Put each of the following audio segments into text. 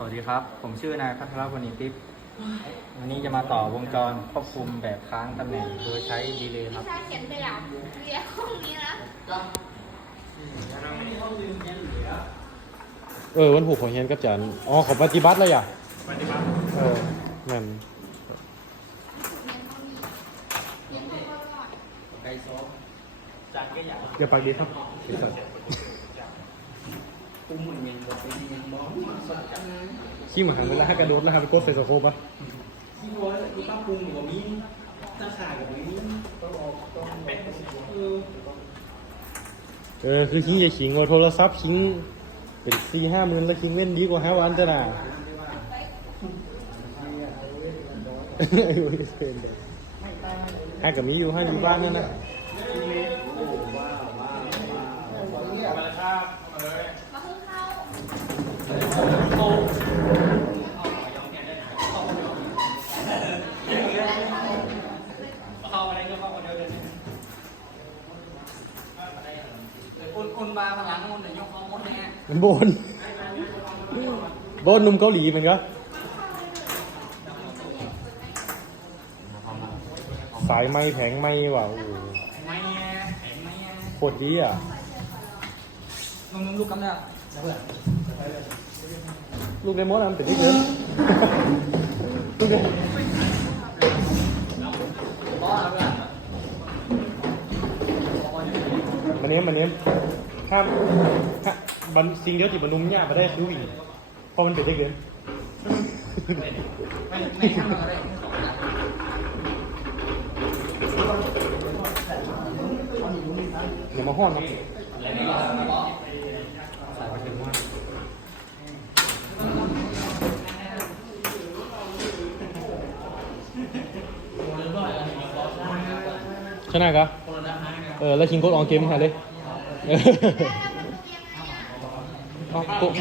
สวัสดีครับ ผมชื่อนายพัทรพลนิติพย์วันนี้จะมาต่อวงจรควบคุมแบบค้างตำแหน่งโดยใช้ดีเลย์ครับชาเขียนแบบเรียนห้องนี้นะเออวันผูกของเฮียนกับจันอ๋อของปฏิบัติเลยอะปฏิบัติเออนั่นเรียนห้องนี้เรียนห้องก็รอดไกซ้อมจากก็อยากอย่าปากดีครับ ไอ้สัตว์ตุ้มมันยังบอกเป็นยังมองมันสดจังขี้หมาหันเวลาให้กระโดดแล้วให้ไปกดใส่โซโคปะที่ร้อยคือป้าปรุงกับมีตาขากับมีต้องออกต้องเป็นเออเออคือคิงอย่าขิงว่าโทรศัพท์คิงเป็นสี่ห้าหมื่นแล้วคิงเว้นดีกว่าห้าวันจ้ะน่ะให้กับมีอยู่ให้อยู่บ้านนั่นนะ มาขึ้นเข้า เข้าอะไรก็เข้าคนเดียวเลย คนคนมาพลังคนเดียวยกข้อมูลเนี่ยมันโบน โบนหนุ่มเกาหลีเหมือนกันสายไม้แผงไม้ว่ะโอ้โหไม่เนี่ยแข็งไม่เนี่ยโคตรดีอะมึงลูกกำเนิดเพื่อลูกในมดอันเป็นที่เยอะลูกในบ้าเพื่อนมันเนี้ยมันเนี้ย ถ้าถ้าบันสิ่งเดียวที่บรรนุมเนี่ยมาได้คือวิ่งเพราะมันเป็นได้เกินไม่ไม่ทำอะไรเดี๋ยวมาห้อนครับชนะครับเออแล้วคิงโกดออนเกมหาเลย เออเอาโกด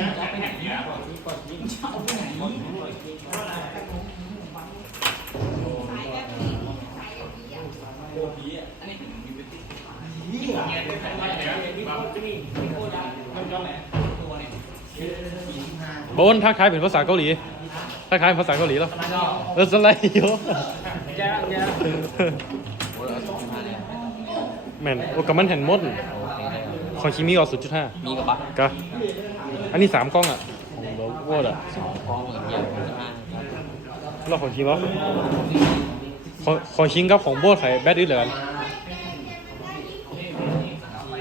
โบนทักทายเป็นภาษาเกาหลีทักทายเป็นภาษาเกาหลีแล้วเออสไลด์อยู่แย่แย่แม่นโอ้กับมันเห็นหมด ของชิมิก็สุดจุดห้ามีกับบักกะอันนี้สามกล้องอะของโลโวดอะพร้อมกับเยี่ยมมากแล้วของชิงวะของของชิงกับของโบดไข่แบดดื้อเหลือกัน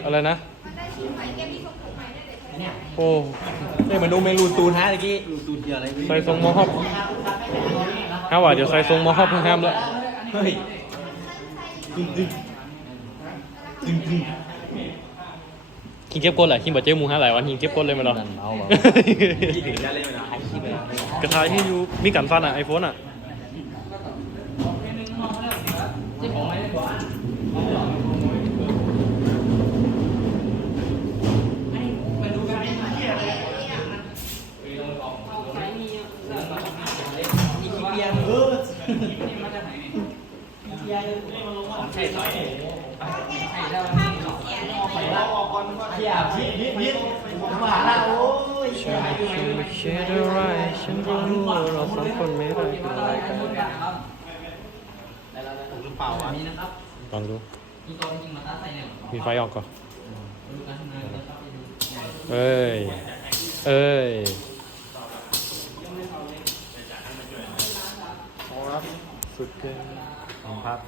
อะไรนะได้ชิ้นใหม่แกมีทรงผมใหม่ได้เลยใช่ไหมโอ้เฮ้ยมันดูเมลูตูนฮะตะกี้ลูตูนเดียวอะไรใส่ทรงมอฮอบห้าว่าเดี๋ยวใส่ทรงมอฮอบเพิ่งห้ามแล้วเฮ้ยตึ้งตึ้งตึ้งตึ้ง คิงเก็บกดแหละคิงบอกเจ้ามูห้าหลายวันคิงเก็บกดเลยมาหรอเอาแบบที่ถึงได้เลยนะไอ้ที่เป็นกระทายที่อยู่มีกันฟันอะไอโฟนอะเบียร์เออ ใช่ใช่ใช่แล้วนี่หรอไปแล้วออกก่อนว่าเบียร์พิษพิษพิษมาหาเราอันไม่คิดอะไรฉันก็รู้ว่าเราสองคนไม่ได้เป็นอะไรกันถูกหรือเปล่าวะลองดูมีไฟออกก่อนเอ้ย เอ้ยสุดเกินครับ